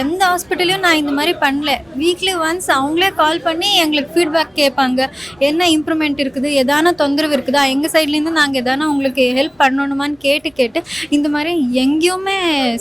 எந்த ஹாஸ்பிட்டலையும் நான் இந்த மாதிரி பண்ணல. வீக்லி ஒன்ஸ் அவங்களே கால் பண்ணி எங்களுக்கு ஃபீட்பேக் கேட்பாங்க. என்ன இம்ப்ரூவ்மெண்ட் இருக்குது? எதான தொந்தரவு இருக்குதா? எங்கள் சைட்லேருந்து நாங்கள் எதான உங்களுக்கு ஹெல்ப் பண்ணணுமான்னு கேட்டு கேட்டு இந்த மாதிரி எங்கேயுமே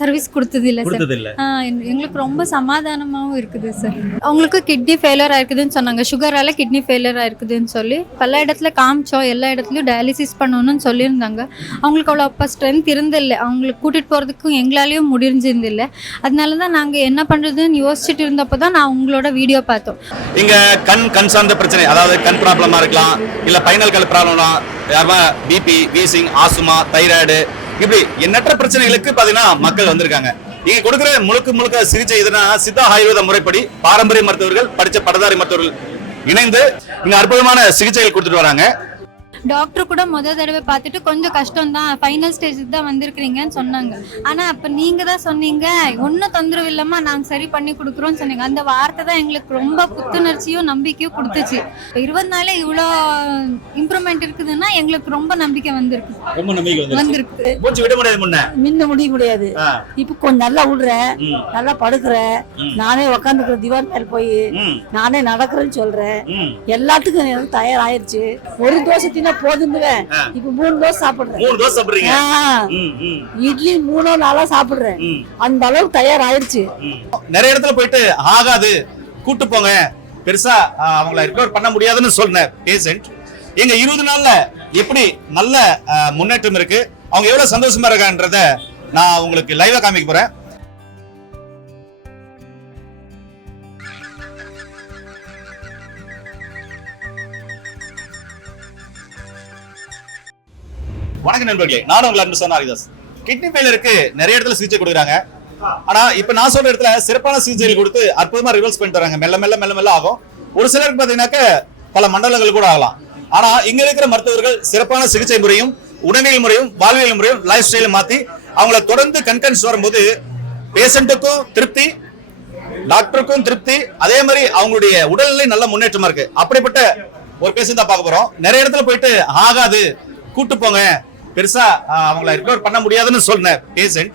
சர்வீஸ் கொடுத்தது இல்லை சார் எங்களுக்கு ரொம்ப சமாதானமாகவும் இருக்குது சார் அவங்களுக்கு கிட்னி ஃபெயிலியர் ஆயிருக்குதுன்னு சொன்னாங்க. சுகரால கிட்னி ஃபெயிலியர் ஆயிருக்குதுன்னு சொல்லி பல இடத்துல காமிச்சோம். எல்லா இடத்துலையும் டயாலிசிஸ் பண்ணணும்னு சொல்லியிருந்தாங்க. அவங்களுக்கு அவ்வளோ அப்போ ஸ்ட்ரென்த் இருந்தில்லை அவங்களுக்கு கூட்டிகிட்டு போகிறதுக்கும் எங்களாலேயும் முடிஞ்சிருந்தில்ல அதனால தான் நாங்கள் என்ன பண்ணுறதுன்னு யோசிச்சுட்டு இருந்தப்போ தான் நான் உங்களோட வீடியோ பார்த்தோம். இங்க கண் கண் சார்ந்த பிரச்சனை அதாவது கண் ப்ராப்ளமா இருக்கலாம் இல்ல பைனல் கல் ப்ராப்ளம்லாம் யாருமா பிபி வீசிங் ஆசுமா தைராய்டு இப்படி எண்ணற்ற பிரச்சனைகளுக்கு பாத்தீங்கன்னா மக்கள் வந்திருக்காங்க. நீங்க கொடுக்குற முழுக்க முழுக்க சிகிச்சை எதுனா சித்தா ஆயுர்வேத முறைப்படி பாரம்பரிய மருத்துவர்கள் படிச்ச பட்டதாரி மருத்துவர்கள் இணைந்து இங்க அற்புதமான சிகிச்சைகள் கொடுத்துட்டு வராங்க. டாக்டர் கூட முத தடவை பார்த்துட்டு கொஞ்சம் கஷ்டம் தான் ஃபைனல் ஸ்டேஜுக்கு தான் வந்திருக்கிறீங்கன்னு சொன்னாங்க. ஆனால் அப்போ நீங்கள் தான் சொன்னீங்க ஒன்றும் தொந்தரவு இல்லாமல் நாங்கள் சரி பண்ணி கொடுக்குறோம்னு சொன்னீங்க. அந்த வார்த்தை தான் எங்களுக்கு ரொம்ப புத்துணர்ச்சியும் நம்பிக்கையும் கொடுத்துச்சு. இப்போ இருபது நாளே இவ்வளோ இம்ப்ரூவ்மெண்ட் இருக்குதுன்னா எங்களுக்கு ரொம்ப நம்பிக்கை வந்திருக்கு. ரொம்ப நம்பிக்கை வந்திருக்கு. மூச்சு விட முடியாது முன்ன. மின்ன முடிய முடியாது. இப்ப கொஞ்சம் நல்லா விடுறேன் நல்லா படுக்கிறேன். நானே உக்காந்துக்கிறேன் திவான் மேல போய் நானே நடக்கிறேன்னு சொல்றேன். எல்லாத்துக்கும் தயாராயிருச்சு. ஒரு தோசை தின்னா போதுன்னுவேன் ஆ. இப்ப மூணு தோசை சாப்பிடுறேன். மூணு தோசை சாப்பிடுறீங்க? இட்லி மூணோ நாளா சாப்பிடுறேன். அந்த அளவுக்கு தயாராயிருச்சு. ம். நிறைய இடத்துல போயிட்டு ஆகாது. கூட்டு போங்க. பெருசா அவங்கள ரிகவர் பண்ண முடியாதுன்னு சொன்ன பேஷண்ட் எங்க இருபது நாள்ல எப்படி நல்ல முன்னேற்றம் இருக்கு? அவங்க எவ்வளவு சந்தோஷமா இருக்கான்றத நான் உங்களுக்கு லைவா காமிக்க போறேன். வணக்கம் நண்பர்களே நானும் உங்கள் அன்பு சொன்ன ஹரிதாஸ் கிட்னி ஃபெயிலருக்கு நிறைய இடத்துல சிகிச்சை கொடுக்குறாங்க. ஆனா இப்ப நான் சொல்ற இடத்துல சிறப்பான சிகிச்சைகள் கொடுத்து அற்புதமா ரிவர்ஸ் பண்ணிட்டு வராங்க. மெல்ல மெல்ல மெல்ல மெல்ல ஆகும். ஒரு சிலருக்கு பாத்தீங்கன்னாக்க பல மண்டலங்கள் கூட ஆகலாம். ஆனா இங்க இருக்கிற மருத்துவர்கள் சிறப்பான சிகிச்சை முறையும் உணவியல் முறையும் வாழ்வியல் முறையும் லைஃப் ஸ்டைலும் மாத்தி அவங்கள தொடர்ந்து கண்கன்ஸ் வரும்போது பேஷண்ட்டுக்கும் திருப்தி டாக்டருக்கும் திருப்தி. அதே மாதிரி அவங்களுடைய உடல்நிலை நல்ல முன்னேற்றமா இருக்கு. அப்படிப்பட்ட ஒரு பேஷண்ட் தான் பார்க்க போறோம். நிறைய இடத்துல போயிட்டு ஆகாது கூட்டு போங்க பெருசா அவங்கள ரிகவர் பண்ண முடியாதுன்னு சொன்ன பேஷண்ட்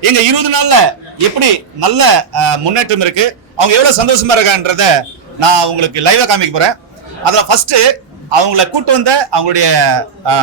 எங்க இருபது நாள்ல எப்படி நல்ல முன்னேற்றம் இருக்கு அவங்க எவ்வளவு சந்தோஷமா இருக்கான்றத நான் உங்களுக்கு லைவா காமிக்க போறேன். அதுல ஃபர்ஸ்ட் அவங்கள கூட்டு வந்த அவங்களுடைய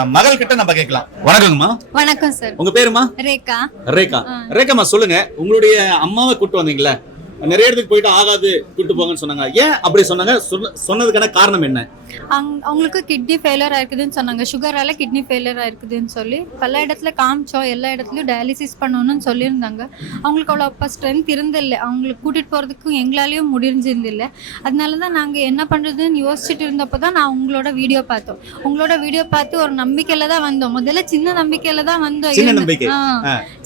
மகள் கிட்ட நம்ம கேட்கலாம். வணக்கங்கம்மா. வணக்கம் சார் உங்க பேருமா? ரேகா. ரேகா. ரேகாமா சொல்லுங்க. உங்களுடைய அம்மாவை கூட்டு வந்தீங்களே நிறைய இடத்துக்கு போயிட்டு ஆகாது கூட்டு போங்கன்னு சொன்னாங்க. ஏன் அப்படி சொன்னாங்க? சொன்ன- சொன்னதுக்கான காரணம் என்ன? அவங்க அவங்களுக்கு கிட்னி ஃபெயிலியர் ஆயிருக்குதுன்னு சொன்னாங்க. சுகரால கிட்னி ஃபெயிலியர் ஆயிருக்குதுன்னு சொல்லி பல இடத்துல காமிச்சோம். எல்லா இடத்துலையும் டயாலிசிஸ் பண்ணணும்னு சொல்லியிருந்தாங்க. அவங்களுக்கு அவ்வளோ அப்போ ஸ்ட்ரென்த் இருந்தில்லை. அவங்களுக்கு கூட்டிகிட்டு போகிறதுக்கும் எங்களாலேயும் முடிஞ்சிருந்தில்லை. அதனால தான் நாங்கள் என்ன பண்ணுறதுன்னு யோசிச்சுட்டு இருந்தப்போ தான் நான் உங்களோட வீடியோ பார்த்தோம். உங்களோட வீடியோ பார்த்து ஒரு நம்பிக்கையில் தான் வந்தோம். முதல்ல சின்ன நம்பிக்கையில் தான் வந்தோம்.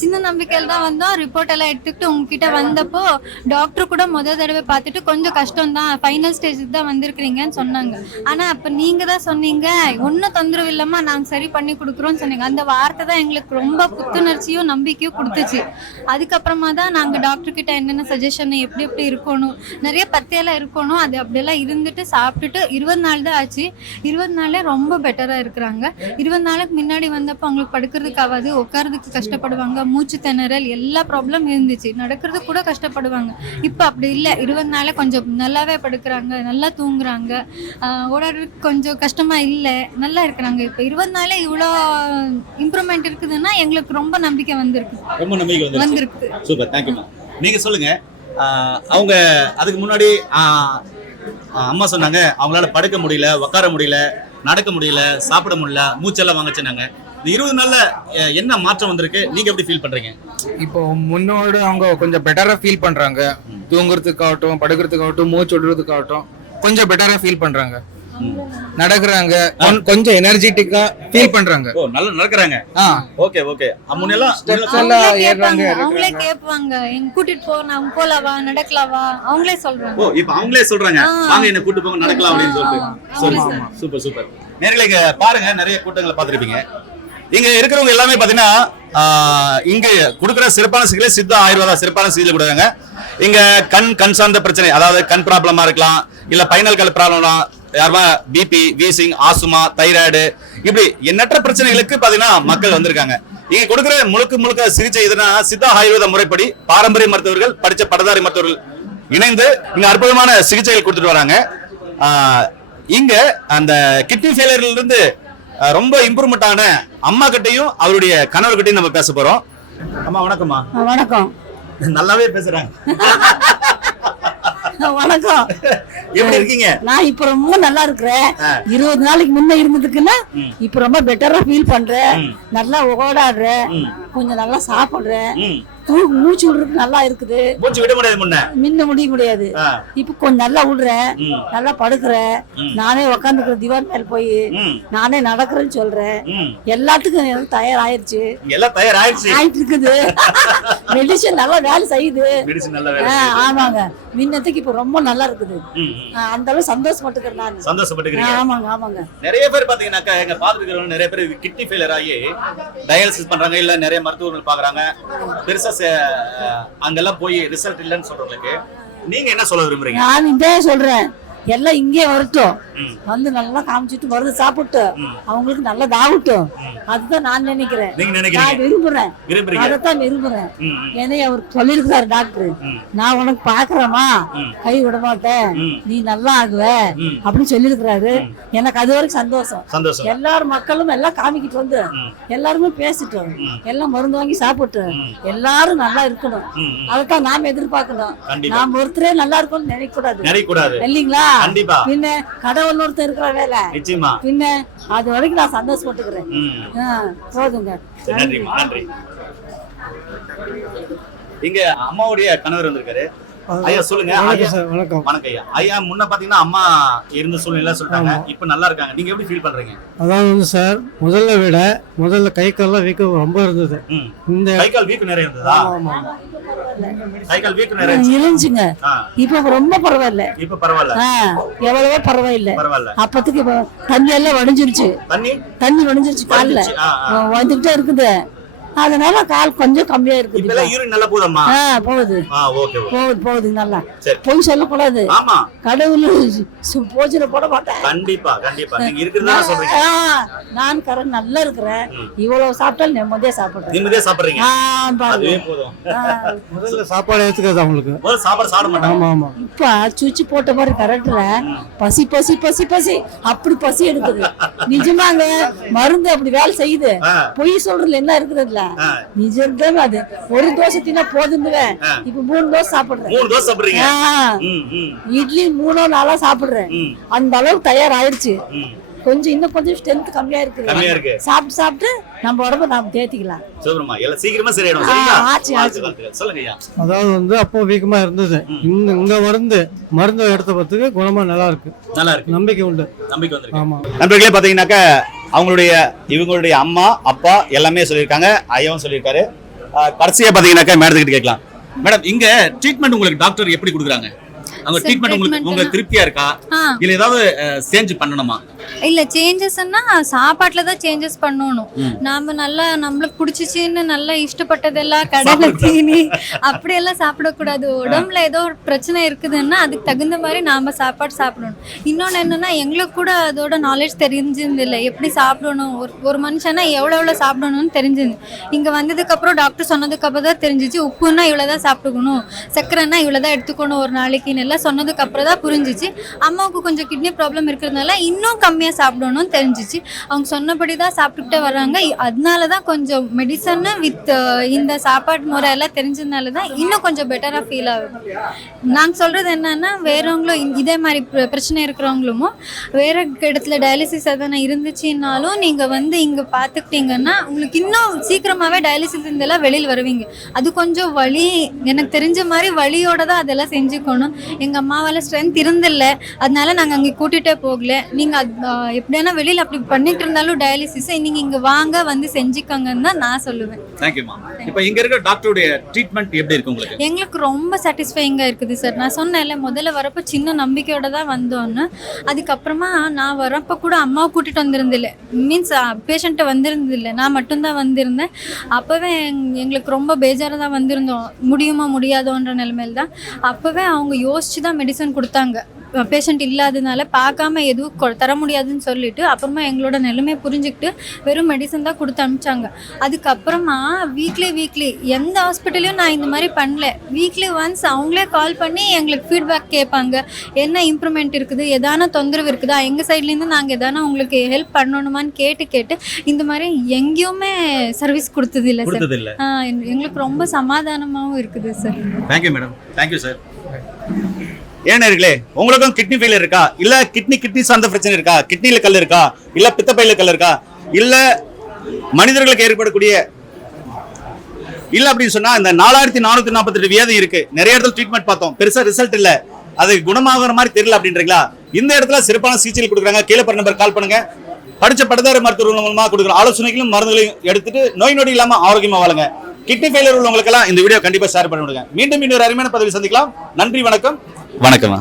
சின்ன நம்பிக்கையில் தான் வந்தோம். ரிப்போர்ட் எல்லாம் எடுத்துக்கிட்டு உங்ககிட்ட வந்தப்போ டாக்டர் கூட முத தடவை பார்த்துட்டு கொஞ்சம் கஷ்டம் தான் ஃபைனல் ஸ்டேஜுக்கு தான் வந்திருக்கிறீங்கன்னு சொன்னாங்க. ஆனா அப்ப நீங்க தான் சொன்னீங்க ஒன்றும் தொந்தரவு இல்லாம நாங்க சரி பண்ணி கொடுக்குறோம்னு சொன்னீங்க. அந்த வார்த்தை தான் எங்களுக்கு ரொம்ப புத்துணர்ச்சியும் நம்பிக்கையும் கொடுத்துச்சு. அதுக்கப்புறமா தான் நாங்க டாக்டர் கிட்ட என்னென்ன சஜஷன் எப்படி எப்படி இருக்கணும் நிறைய பத்தியெல்லாம் இருக்கணும் அது அப்படியெல்லாம் இருந்துட்டு சாப்பிட்டுட்டு இருபது நாள் தான் ஆச்சு. இருபது நாளே ரொம்ப பெட்டரா இருக்கிறாங்க. இருபது நாளுக்கு முன்னாடி வந்தப்போ அவங்களுக்கு படுக்கிறதுக்கு ஆகாது உட்காரதுக்கு கஷ்டப்படுவாங்க மூச்சு திணறல் எல்லா ப்ராப்ளம் இருந்துச்சு. நடக்கிறதுக்கு கூட கஷ்டப்படுவாங்க. இப்போ அப்படி இல்லை. இருபது நாளே கொஞ்சம் நல்லாவே படுக்கிறாங்க நல்லா தூங்குறாங்க. ஓடாடுறதுக்கு கொஞ்சம் கஷ்டமா இல்லை. நல்லா இருக்கிறாங்க இப்போ. இருபது நாளே இவ்வளோ இம்ப்ரூவ்மெண்ட் இருக்குதுன்னா எங்களுக்கு ரொம்ப நம்பிக்கை வந்திருக்கு. ரொம்ப நம்பிக்கை வந்து வந்திருக்கு. சூப்பர். தேங்க்யூமா நீங்க சொல்லுங்க. ஆஹ் அவங்க அதுக்கு முன்னாடி அம்மா சொன்னாங்க அவங்களால படுக்க முடியல உட்கார முடியல நடக்க முடியல சாப்பிட முடியல மூச்செல்லாம் வாங்க சொன்னாங்க இந்த இருபது நாள்ல என்ன மாற்றம் வந்திருக்கு? நீங்க எப்படி ஃபீல் பண்றீங்க? இப்போ முன்னோடு அவங்க கொஞ்சம் பெட்டரா ஃபீல் பண்றாங்க. தூங்குறதுக்காகட்டும் படுக்கிறதுக்காகட்டும் மூச்சு விடுறதுக்காகட்டும் கொஞ்சம் பெட்டரா ஃபீல் பண்றாங்க. நடக்கிறாங்க. கொஞ்- கொஞ்சம் எனர்ஜெட்டிக்கா ஃபீல் பண்றாங்க. ஓ நல்லா நடக்கிறாங்க. ஆ. Okay okay. முன்னெல்லாம் அவங்களே எல்லாம் அவங்களே. கேட்பாங்க. எங்க கூட்டிட்டு போ நான் போலாவா நடக்கலாவா அவங்களே சொல்றாங்க. ஓ இப்ப அவங்களே சொல்றாங்க. வாங்க என்ன கூட்டு போங்க நடக்கலாம் அப்படின்னு சொல்லிட்டு. Super super super. நேரில் இங்க பாருங்க நிறைய கூட்டங்களை பார்த்திருப்பீங்க. இங்க இருக்கிறவங்க எல்லாமே பாத்தீங்கன்னா ஆஹ், இங்க கொடுக்குற சிறப்பான சிகிச்சை சித்தா ஆயுர்வேதா சிறப்பான சிகிச்சை கொடுக்குறாங்க. இங்க கண் கண் சார்ந்த பிரச்சனை அதாவது கண் ப்ராப்ளமா இருக்கலாம் இல்ல பைனல் கல் ப்ராப்ளம்னா யாருமா பிபி வீசிங் ஆசுமா தைராய்டு இப்படி எண்ணற்ற பிரச்சனைகளுக்கு பாத்தீங்கன்னா மக்கள் வந்திருக்காங்க. இங்க கொடுக்குற முழுக்க முழுக்க சிகிச்சை எதுனா சித்தா ஆயுர்வேத முறைப்படி பாரம்பரிய மருத்துவர்கள் படிச்ச பட்டதாரி மருத்துவர்கள் இணைந்து இங்க அற்புதமான சிகிச்சைகள் கொடுத்துட்டு வராங்க. இங்க அந்த கிட்னி ஃபெயிலியர்ல இருந்து ரொம்ப இம்ப்ரூவ்மெண்ட் ஆன அம்மா கிட்டையும் அவருடைய கணவர்கிட்டையும் நம்ம பேச போறோம். அம்மா வணக்கம்மா. வணக்கம். நல்லாவே பேசுறாங்க. வணக்கம். எப்படி இருக்கீங்க? நான் இப்ப ரொம்ப நல்லா இருக்கிறேன். இருபது நாளைக்கு முன்ன இருந்ததுக்குன்னா இப்ப ரொம்ப பெட்டரா ஃபீல் பண்றேன். நல்லா ஓடாடுறேன். கொஞ்சம் நல்லா சாப்பிடுறேன். ம். தூ- மூச்சு விடுறதுக்கு நல்லா இருக்குது. மூச்சு விட முடியாது முன்ன. முன்ன முடிய முடியாது. இப்ப கொஞ்சம் நல்லா விடுறேன். நல்லா படுக்கிறேன் நானே உக்காந்துக்கிறேன் திவான் மேல போய். நானே நடக்கிறேன்னு சொல்றேன். எல்லாத்துக்கும் எனக்கு தயாராயிருச்சு. எல்லாம் தயாராயிடுச்சு ஆயிட்டு இருக்குது மெடிசன் நல்லா வேலை செய்யுது. ஆமாங்க. முன்னத்துக்கு இப்ப ரொம்ப நல்லா இருக்குது. அந்த அளவு சந்தோஷப்பட்டுக்கிறேன் நான். சந்தோஷப்பட்டுக்கிறீங்க? ஆமாங்க ஆமாங்க. நிறைய பேர் பாத்தீங்கன்னாக்கா எங்க பாத்துருக்கிறவங்க நிறைய பேர் கிட்னி ஃபெயிலியர் ஆகி டயாலிசிஸ் பண்றாங்க இல்ல நிறைய மருத்துவர்கள் பாக்குறாங்க. பெருசா அங்கெல்லாம் போய் ரிசல்ட் இல்லைன்னு சொல்றவங்களுக்கு நீங்க என்ன சொல்ல விரும்புறீங்க? நான் இதே சொல்றேன். எல்லாம் இங்கே வரட்டும். வந்து நல்லா காமிச்சிட்டு மருந்து சாப்பிட்டு. அவங்களுக்கு நல்லதாகட்டும் அதுதான் நான் நினைக்கிறேன். நான் விரும்புறேன். அதைத்தான் விரும்புறேன். என்னை அவர் சொல்லியிருக்காரு டாக்டர். நான் உனக்கு பாக்குறேமா கை விட மாட்டேன். நீ நல்லா ஆகுவ. அப்படின்னு சொல்லியிருக்கிறாரு. எனக்கு அது வரைக்கும் சந்தோஷம். எல்லாரும் மக்களும் எல்லாம் காமிக்கிட்டு வந்து எல்லாருமே பேசிட்டோம் எல்லாம் மருந்து வாங்கி சாப்பிட்டு எல்லாரும் நல்லா இருக்கணும். அதைத்தான் நாம எதிர்பார்க்கணும். நாம ஒருத்தரே நல்லா இருக்கணும்னு நினைக்க கூடாது இல்லீங்களா? கண்டிப்பா. பின்ன கடவுள் ஒருத்தர் இருக்கிற வேலை. நிச்சயமா. பின்ன அது வரைக்கும் நான் சந்தோஷப்பட்டுக்கிறேன். போதுங்க. நன்றிம்மா நன்றி. இங்க அம்மாவுடைய கணவர் வந்திருக்காரு. ஐயா சொல்லுங்க. வணக்கம் வணக்கம். ஐயா. ஐயா முன்ன பாத்தீங்கன்னா அம்மா இருந்த சூழ்நிலை சொல்லிட்டாங்க. இப்ப நல்லா இருக்காங்க. நீங்க எப்படி ஃபீல் பண்றீங்க? அதான் வந்து சார் முதல்ல விட முதல்ல கை கால்லாம் வீக்கம் ரொம்ப இருந்தது. இந்த கை கால் வீக்கு நிறைய இருந்ததா? ஆமா கை கால் வீக்கு நிறைய இருந்துச்சு. இருந்துச்சுங்க இப்ப ரொம்ப பரவாயில்ல. இப்ப பரவாயில்ல. எவ்வளவோ பரவாயில்ல. பரவாயில்ல. அப்பத்துக்கு தண்ணி எல்லாம் வடிஞ்சிருச்சு. தண்ணி? தண்ணி வடிஞ்சிருச்சு கால்ல. வந்துகிட்டே இருக்குது. அதனால கால் கொஞ்சம் கம்மியா நல்லா ஆ போகுது. ஆ ஓகே ஓகே போகுது போகுது நல்லா. சரி. பொய் சொல்லக்கூடாது. ஆமா. கடவுள் சு- பூஜையில போட மாட்டேன் கண்டிப்பா கண்டிப்பா. நான் கரண் நல்லா இருக்கிறேன். இவ்வளவு சாப்பிட்டாலும் நிம்மதியா சாப்பிடுறேன். நிம்மதியா சாப்பிடுறீங்க. முதல்ல சாப்பாடு ஏத்துக்காது அவங்களுக்கு. முதல்ல சாப்பாடு சாப்பிட மாட்டாங்க. ஆமா ஆமா. இப்ப சுவிட்ச் போட்ட மாதிரி கரெக்ட்ல பசி பசி பசி பசி. அப்படி பசி எடுக்குது. நிஜமாங்க மருந்து அப்படி வேலை செய்யுது. பொய் சொல்றதுல என்ன இருக்குதுல்ல நிஜம்தான் அது? ஒரு தோசை தின்னா போதுன்னுவேன் இப்ப மூணு தோசை சாப்பிடுறேன். மூணு தோசை சாப்பிடுறீங்க? இட்லி மூணோ நாளா சாப்பிடுறேன். அந்த அளவுக்கு தயாராயிருச்சு. கொஞ்சம் இன்னும் கொஞ்சம் ஸ்ட்ரென்த் கம்மியா இருக்குது. கம்மியா இருக்கு. சாப்பிட்டு சாப்பிட்டு நம்ம உடம்ப நாம தேத்திக்கலாம். சொல்லுமா எல்லாம் சீக்கிரமா சரியாயிடும் ஆச்சு, ஆச்சு. சொல்லுங்க ஐயா. அதாவது வந்து அப்போ வீக்கமா இருந்தது. இந்த இங்க மருந்து மருந்து எடுத்த பத்துக்கு குணமா நல்லா இருக்கு. நல்லா இருக்கு. நம்பிக்கை உண்டு. நம்பிக்கை வந்திருக்கு. ஆமா. நண்பர்களே பாத்தீங்கன்னாக்க அவங்களுடைய இவங்களுடைய அம்மா அப்பா எல்லாமே சொல்லியிருக்காங்க ஐயாவும் சொல்லியிருக்காரு. கடைசியாக பார்த்தீங்கன்னாக்கா மேடத்துக்கிட்ட கேட்கலாம். மேடம் இங்கே ட்ரீட்மெண்ட் உங்களுக்கு டாக்டர் எப்படி கொடுக்குறாங்க? அவங்க ட்ரீட்மெண்ட் உங்களுக்கு உங்களுக்கு திருப்தியா இருக்கா? இல்ல ஏதாவது சேஞ்ச் பண்ணணுமா? இல்ல சேஞ்சஸ்னா சாப்பாட்டுல தான் சேஞ்சஸ் பண்ணணும். நாம நல்லா நம்மளுக்கு பிடிச்சிச்சின்னு நல்லா இஷ்டப்பட்டதெல்லாம் கடையில தீனி அப்படியெல்லாம் சாப்பிடக்கூடாது. உடம்புல ஏதோ ஒரு பிரச்சனை இருக்குதுன்னா அதுக்கு தகுந்த மாதிரி நாம சாப்பாடு சாப்பிடணும். இன்னொன்னு என்னன்னா எங்களுக்கு கூட அதோட நாலேஜ் தெரிஞ்சிருந்து இல்லை. எப்படி சாப்பிடணும்? ஒரு ஒரு மனுஷனா எவ்வளோ எவ்வளோ சாப்பிடணும்னு தெரிஞ்சிருந்து இங்க வந்ததுக்கு அப்புறம் டாக்டர் சொன்னதுக்கு அப்புறம் தான் தெரிஞ்சிச்சு. உப்புன்னா இவ்வளவுதான் சாப்பிட்டுக்கணும். சர்க்கரைன்னா இவ்வளவுதான் எடுத்துக்கணும் ஒரு நாளைக்குன்னு. எல்லாம் சொன்னதுக்கு அப்புறம் தான் புரிஞ்சிச்சு. அம்மாவுக்கு கொஞ்சம் கிட்னி ப்ராப்ளம் இருக்கிறதுனால இன்னும் கம்மியாக சாப்பிடணும்னு தெரிஞ்சிச்சு. அவங்க சொன்னபடி தான் சாப்பிட்டுக்கிட்டே வராங்க அதனால தான் கொஞ்சம் மெடிசன் வித் இந்த சாப்பாடு முறை எல்லாம் தெரிஞ்சதுனால தான் இன்னும் கொஞ்சம் பெட்டராக ஃபீல் ஆகும் நாங்கள் சொல்கிறது என்னன்னா வேறவங்களும் இதே மாதிரி பிரச்சனை இருக்கிறவங்களும் வேற இடத்துல டயாலிசிஸ் எதனா இருந்துச்சுன்னாலும் நீங்கள் வந்து இங்கே பார்த்துக்கிட்டீங்கன்னா உங்களுக்கு இன்னும் சீக்கிரமாகவே டயாலிசிஸ் இருந்தெல்லாம் வெளியில் வருவீங்க. அது கொஞ்சம் வழி எனக்கு தெரிஞ்ச மாதிரி வழியோட தான் அதெல்லாம் செஞ்சுக்கணும். எங்கள் அம்மாவால் ஸ்ட்ரென்த் இருந்தில்ல. அதனால நாங்கள் அங்கே கூட்டிகிட்டே போகல. நீங்கள் எப்படியானா வெளியில் அப்படி பண்ணிட்டு இருந்தாலும் டயாலிசிஸ் நீங்கள் இங்கே வாங்க வந்து செஞ்சுக்கோங்கன்னு தான் நான் சொல்லுவேன். தேங்க்யூமா இப்போ இங்க இருக்கிற டாக்டருடைய ட்ரீட்மெண்ட் எப்படி இருக்கு உங்களுக்கு? எங்களுக்கு ரொம்ப சாட்டிஸ்ஃபைங்காக இருக்குது சார் நான் சொன்னேன்ல முதல்ல வரப்போ சின்ன நம்பிக்கையோட தான் வந்தோன்னு. அதுக்கப்புறமா நான் வரப்போ கூட அம்மாவை கூட்டிகிட்டு வந்திருந்தில்ல மீன்ஸ் பேஷண்ட்டை வந்திருந்தில்ல நான் மட்டும்தான் வந்திருந்தேன். அப்போவே எங்களுக்கு ரொம்ப பேஜாராக தான் வந்திருந்தோம். முடியுமா முடியாதோன்ற நிலைமையில தான். அப்போவே அவங்க யோசிச்சு தான் மெடிசன் கொடுத்தாங்க. பேஷண்ட் இல்லாததுனால பார்க்காம எதுவும் தர முடியாதுன்னு சொல்லிட்டு அப்புறமா எங்களோட நிலைமை புரிஞ்சுக்கிட்டு வெறும் மெடிசன் தான் கொடுத்து அனுப்பிச்சாங்க. அதுக்கப்புறமா வீக்லி வீக்லி எந்த ஹாஸ்பிட்டலையும் நான் இந்த மாதிரி பண்ணல. வீக்லி ஒன்ஸ் அவங்களே கால் பண்ணி எங்களுக்கு ஃபீட்பேக் கேட்பாங்க. என்ன இம்ப்ரூவ்மெண்ட் இருக்குது? எதான தொந்தரவு இருக்குதா? எங்கள் சைட்லேருந்து நாங்கள் எதான உங்களுக்கு ஹெல்ப் பண்ணணுமான்னு கேட்டு கேட்டு இந்த மாதிரி எங்கேயுமே சர்வீஸ் கொடுத்தது இல்லை சார் எங்களுக்கு ரொம்ப சமாதானமாகவும் இருக்குது sir thank you madam thank you sir ஏனர்களே உங்களுக்கும் கிட்னி ஃபெயிலியர் இருக்கா? இல்ல கிட்னி கிட்னி சார்ந்த பிரச்சனை இருக்கா? கிட்னில கல் இருக்கா? இல்ல பித்தப்பையில கல் இருக்கா? இல்ல மனிதர்களுக்கு ஏற்படக்கூடிய இல்ல அப்படின்னு சொன்னா இந்த நாலாயிரத்தி நானூத்தி நாற்பத்தி எட்டு வியாதி இருக்கு. நிறைய இடத்துல ட்ரீட்மெண்ட் பார்த்தோம். பெருசா ரிசல்ட் இல்ல. அது குணமாகிற மாதிரி தெரியல அப்படின்றீங்களா? இந்த இடத்துல சிறப்பான சிகிச்சை கொடுக்குறாங்க. கீழே நம்பர் கால் பண்ணுங்க. படிச்ச பட்டதாரி மருத்துவர்கள் மூலமா கொடுக்குற ஆலோசனைகளும் மருந்துகளையும் எடுத்துட்டு நோய் நொடி இல்லாம ஆரோக்கியமா வாழுங்க. கிட்னி ஃபெயிலியர் உள்ளவங்களுக்கெல்லாம் இந்த வீடியோ கண்டிப்பா ஷேர் பண்ணி விடுங்க. மீண்டும் இன்னொரு அருமையான பதவி சந்திக்கலாம். நன்றி வணக்கம். வணக்கம்